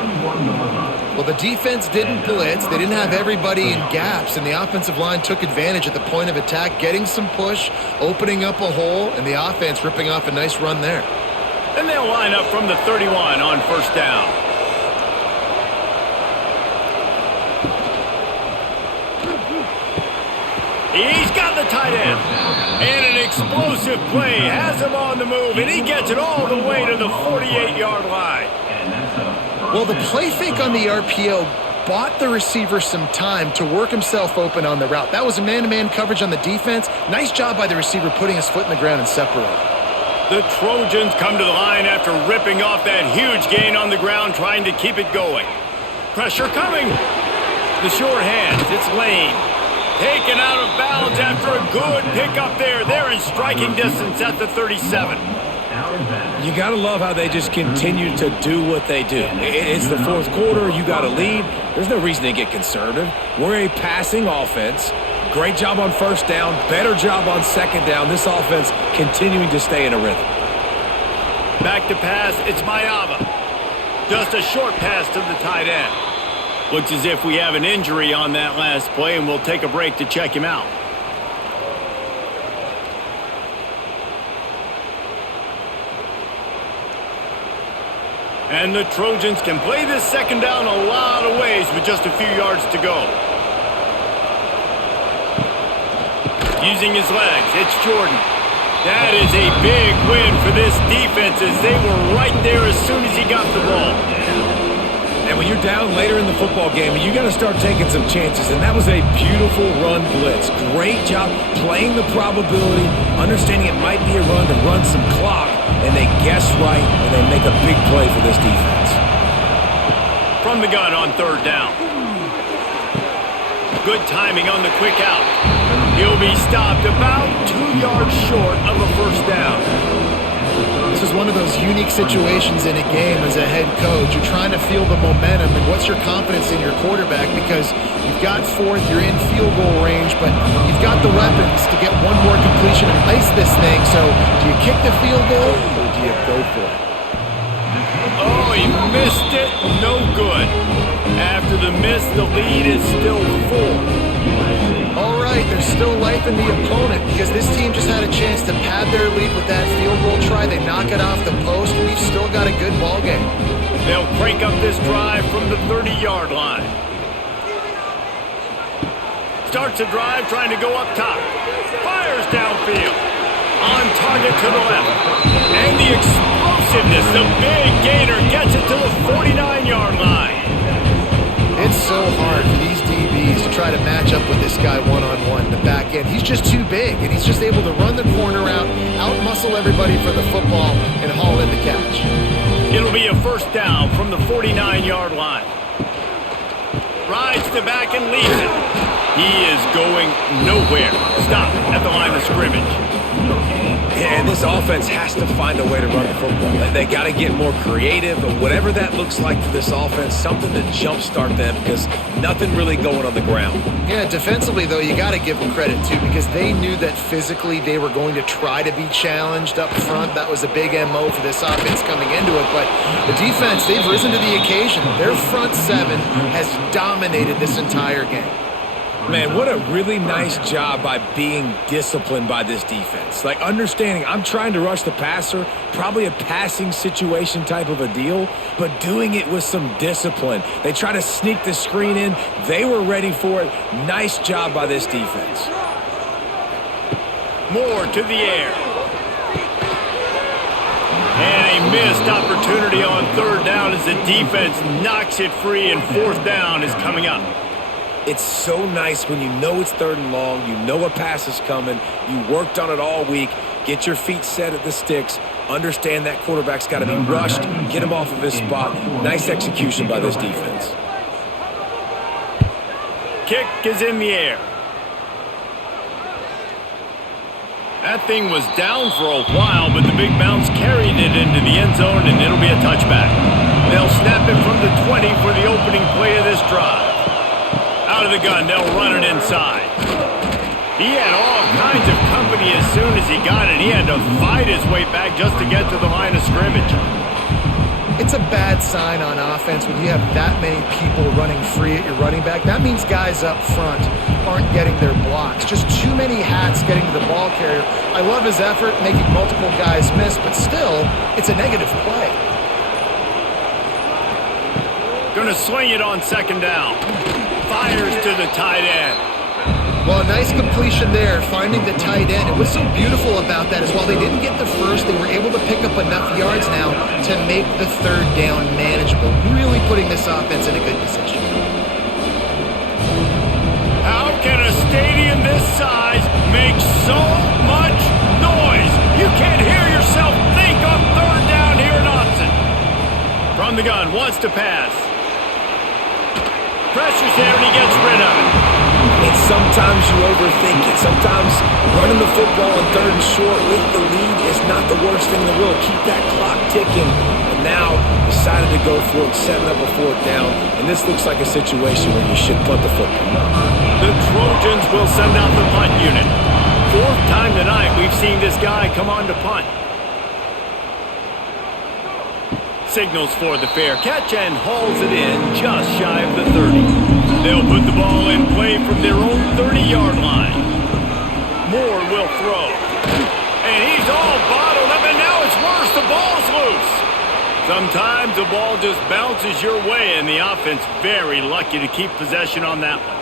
Well, the defense didn't blitz. They didn't have everybody in gaps, and the offensive line took advantage at the point of attack, getting some push, opening up a hole, and the offense ripping off a nice run there. And they'll line up from the 31 on 1st down. He's got the tight end. And an explosive play has him on the move, and he gets it all the way to the 48-yard line. Well, the play fake on the RPO bought the receiver some time to work himself open on the route. That was a man-to-man coverage on the defense. Nice job by the receiver putting his foot in the ground and separating. The Trojans come to the line after ripping off that huge gain on the ground, trying to keep it going. Pressure coming. The short hands, it's Lane. Taken out of bounds after a good pickup there. They're in striking distance at the 37. You got to love how they just continue to do what they do. It's the fourth quarter. You got to lead. There's no reason to get conservative. We're a passing offense. Great job on first down. Better job on second down. This offense continuing to stay in a rhythm. Back to pass. It's Mayava. Just a short pass to the tight end. Looks as if we have an injury on that last play, and we'll take a break to check him out. And the Trojans can play this second down a lot of ways with just a few yards to go. Using his legs, it's Jordan. That is a big win for this defense as they were right there as soon as he got the ball. And when you're down later in the football game, you got to start taking some chances. And that was a beautiful run blitz. Great job playing the probability, understanding it might be a run to run some clock, and they guess right, and they make a big play for this defense. From the gun on third down. Good timing on the quick out. He'll be stopped about 2 yards short of a first down. This is one of those unique situations in a game as a head coach. You're trying to feel the momentum and what's your confidence in your quarterback, because you've got fourth, you're in field goal range, but you've got the weapons to get one more completion and ice this thing. So do you kick the field goal or do you go for it? Oh, he missed it. No good. After the miss, the lead is still 4. All right, there's still life in the opponent because this team just had a chance to pad their lead with that field goal try. They knock it off the post. We've still got a good ball game. They'll crank up this drive from the 30-yard line. Starts a drive trying to go up top. Fires downfield. On target to the left. And the explosiveness, the big gainer gets it to the 49-yard line. It's so hard for these DBs to try to match up with this guy one-on-one in the back end. He's just too big, and he's just able to run the corner out-muscle everybody for the football, and haul in the catch. It'll be a first down from the 49-yard line. Rides the back and leaves it. He is going nowhere. Stop at the line of scrimmage. And this offense has to find a way to run the football. They got to get more creative, but whatever that looks like for this offense, something to jumpstart them because nothing really going on the ground. Yeah, defensively, though, you got to give them credit, too, because they knew that physically they were going to try to be challenged up front. That was a big MO for this offense coming into it. But the defense, they've risen to the occasion. Their front seven has dominated this entire game. Man, what a really nice job by being disciplined by this defense. Like understanding I'm trying to rush the passer, probably a passing situation type of a deal, but doing it with some discipline. They try to sneak the screen in. They were ready for it. Nice job by this defense. More to the air. And a missed opportunity on third down as the defense knocks it free, and fourth down is coming up. It's so nice when you know it's third and long, you know a pass is coming, you worked on it all week, get your feet set at the sticks, understand that quarterback's got to be rushed, get him off of his spot. Nice execution by this defense. Kick is in the air. That thing was down for a while, but the big bounce carried it into the end zone, and it'll be a touchback. They'll snap it from the 20 for the opening play of this drive. Out of the gun, they'll run it inside. He had all kinds of company as soon as he got it. He had to fight his way back just to get to the line of scrimmage. It's a bad sign on offense when you have that many people running free at your running back. That means guys up front aren't getting their blocks. Just too many hats getting to the ball carrier. I love his effort, making multiple guys miss, but still, it's a negative play. Gonna swing it on second down. Fires to the tight end. Well, a nice completion there, finding the tight end. And what's so beautiful about that is while they didn't get the first, they were able to pick up enough yards now to make the third down manageable, really putting this offense in a good position. This size makes so much noise. You can't hear yourself think on third down here in Austin. From the gun, wants to pass. Pressure's there, and he gets rid of it. And sometimes you overthink it. Sometimes running the football on third and short with the lead is not the worst thing in the world. Keep that clock ticking. And now decided to go for it, setting up a fourth down. And this looks like a situation where you should punt the football. The Trojans will send out the punt unit. Fourth time tonight we've seen this guy come on to punt. Signals for the fair catch and hauls it in just shy of the 30. They'll put the ball in play from their own 30-yard line. Moore will throw. And he's all bottled up, and now it's worse. The ball's loose. Sometimes the ball just bounces your way, and the offense very lucky to keep possession on that one.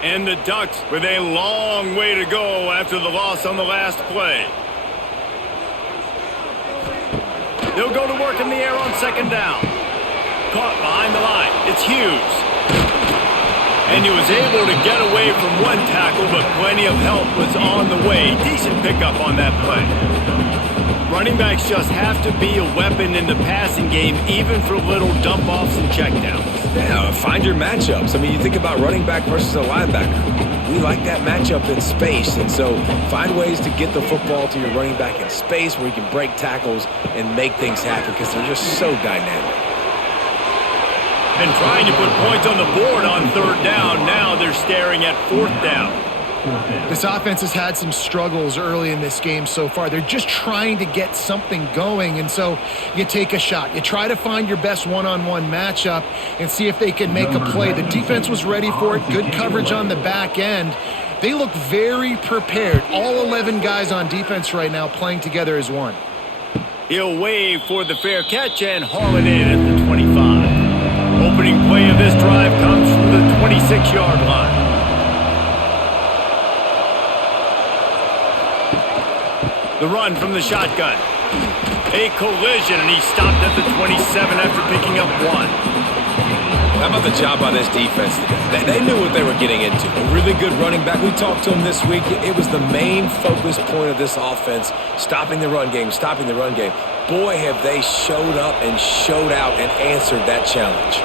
And the Ducks with a long way to go after the loss on the last play. They'll go to work in the air on second down. Caught behind the line. It's Hughes. And he was able to get away from one tackle, but plenty of help was on the way. Decent pickup on that play. Running backs just have to be a weapon in the passing game, even for little dump-offs and checkdowns. Yeah, find your matchups. I mean, you think about running back versus a linebacker. We like that matchup in space, and so find ways to get the football to your running back in space where you can break tackles and make things happen because they're just so dynamic. And trying to put points on the board on third down. Now they're staring at fourth down. This offense has had some struggles early in this game so far. They're just trying to get something going, and so you take a shot. You try to find your best one-on-one matchup and see if they can make a play. The defense was ready for it. Good coverage on the back end. They look very prepared. All 11 guys on defense right now playing together as one. He'll wave for the fair catch and haul it in at the 25. Opening play of this drive comes from the 26-yard line. The run from the shotgun. A collision, and he stopped at the 27 after picking up one. How about the job by this defense today? They knew what they were getting into. A really good running back. We talked to him this week. It was the main focus point of this offense, stopping the run game, stopping the run game. Boy, have they showed up and showed out and answered that challenge.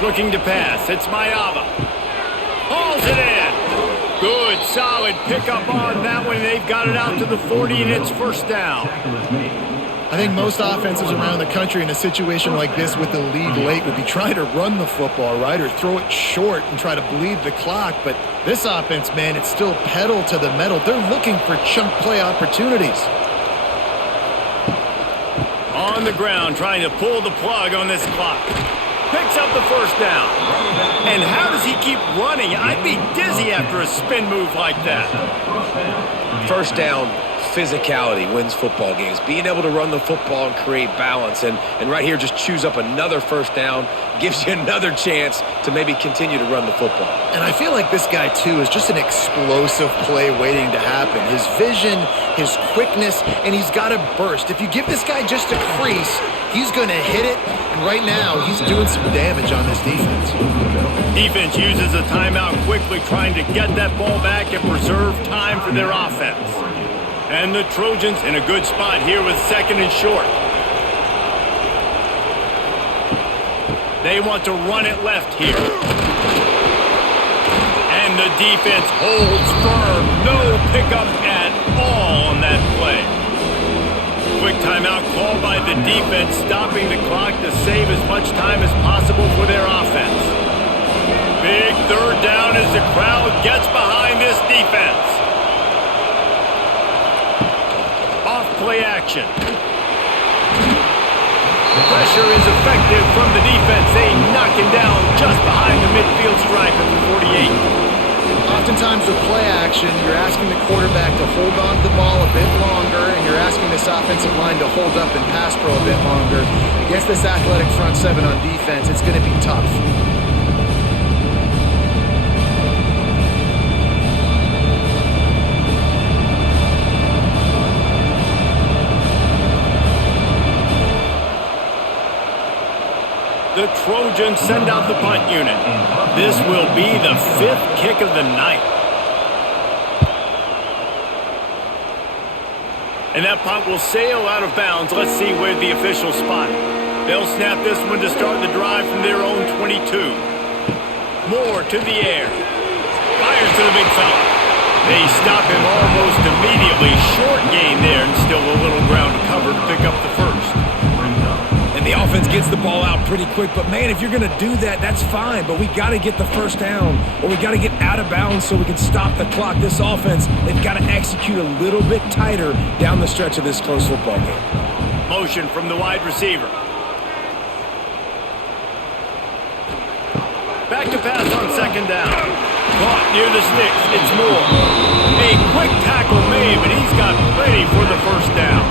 Looking to pass. It's Mayava. Hauls it in. Good, solid pickup on that one. They've got it out to the 40, and it's first down. I think most offenses around the country in a situation like this with the lead late would be trying to run the football, right, or throw it short and try to bleed the clock. But this offense, man, it's still pedal to the metal. They're looking for chunk play opportunities. On the ground, trying to pull the plug on this clock. Picks up the first down. And how does he keep running? I'd be dizzy after a spin move like that. First down, physicality wins football games. Being able to run the football and create balance. And right here, just choose up another first down. Gives you another chance to maybe continue to run the football. And I feel like this guy, too, is just an explosive play waiting to happen. His vision, his quickness, and he's got a burst. If you give this guy just a crease, he's going to hit it. And right now, he's doing some damage on this defense. Defense uses a timeout quickly, trying to get that ball back and preserve time for their offense. And the Trojans in a good spot here with second and short. They want to run it left here. And the defense holds firm. No pickup at all on that play. Quick timeout called by the defense, stopping the clock to save as much time as possible for their offense. Big third down as the crowd gets behind this defense. Off play action. Pressure is effective from the defense. They knock him down just behind the midfield stripe at the 48. Oftentimes with play action, you're asking the quarterback to hold on to the ball a bit longer, and you're asking the this offensive line to hold up and pass pro a bit longer. Against this athletic front seven on defense, it's going to be tough. The Trojans send out the punt unit. This will be the 5th kick of the night. And that punt will sail out of bounds. Let's see where the officials spot it. They'll snap this one to start the drive from their own 22. Moore to the air. Fires to the big fella. They stop him almost immediately. Short gain there and still a little ground to cover to pick up the first. And the offense gets the ball out pretty quick. But, man, if you're going to do that, that's fine. But we got to get the first down, or we got to get out of bounds so we can stop the clock. This offense, they've got to execute a little bit tighter down the stretch of this close football game. Motion from the wide receiver. Back to pass on second down. Caught near the sticks. It's Moore. A quick tackle made, but he's got plenty for the first down.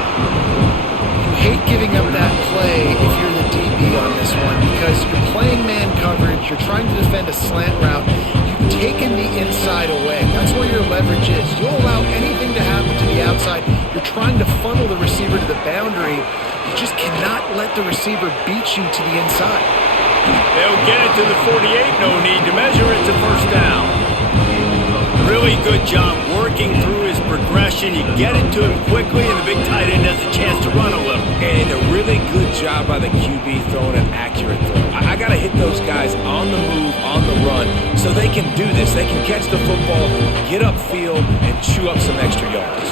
Hate giving up that play if you're the DB on this one because you're playing man coverage, you're trying to defend a slant route, you've taken the inside away. That's where your leverage is. You'll allow anything to happen to the outside. You're trying to funnel the receiver to the boundary. You just cannot let the receiver beat you to the inside. They'll get it to the 48, no need to measure it to first down. Really good job working through his progression. You get it to him quickly, and the big tight end has a chance to run a little. And a really good job by the QB throwing an accurate throw. I got to hit those guys on the move, on the run, so they can do this. They can catch the football, get upfield, and chew up some extra yards.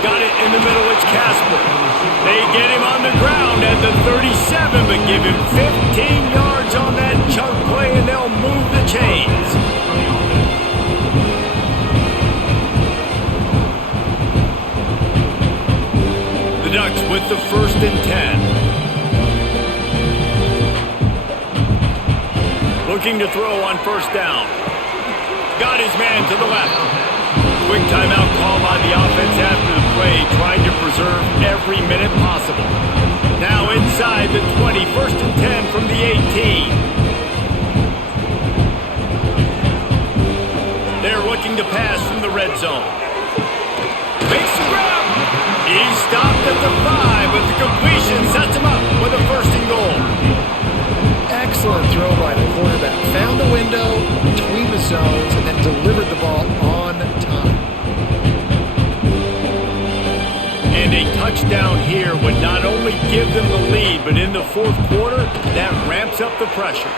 Got it in the middle. It's Casper. They get him on the ground at the 37, but give him 15 yards on that chunk play, and they'll move the chains. Ducks with the 1st and 10. Looking to throw on first down. Got his man to the left. Quick timeout call by the offense after the play, trying to preserve every minute possible. Now inside the 20, 1st and 10 from the 18. They're looking to pass from the red zone. Makes the grab. He's stopped at the 5, but the completion sets him up with a 1st and goal. Excellent throw by the quarterback. Found the window between the zones and then delivered the ball on time. And a touchdown here would not only give them the lead, but in the 4th quarter, that ramps up the pressure.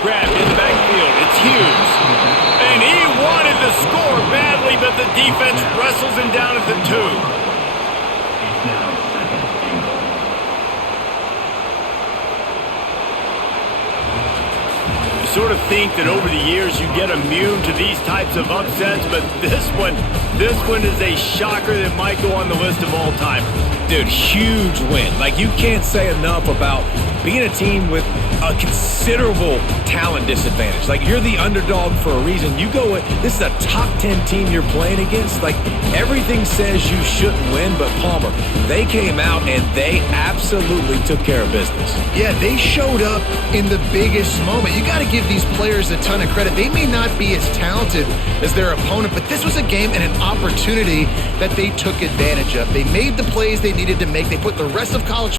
Grab in the backfield. It's Hughes. And he wanted the score badly, but the defense wrestles him down at the 2. You sort of think that over the years you get immune to these types of upsets, but this one is a shocker that might go on the list of all time. Dude, huge win. Like, you can't say enough about being a team with a considerable talent disadvantage. Like, you're the underdog for a reason. You go with, this is a top 10 team you're playing against. Like, everything says you shouldn't win, but Palmer, they came out and they absolutely took care of business. Yeah, they showed up in the biggest moment. You got to give these players a ton of credit. They may not be as talented as their opponent, but this was a game and an opportunity that they took advantage of. They made the plays they needed to make. They put the rest of college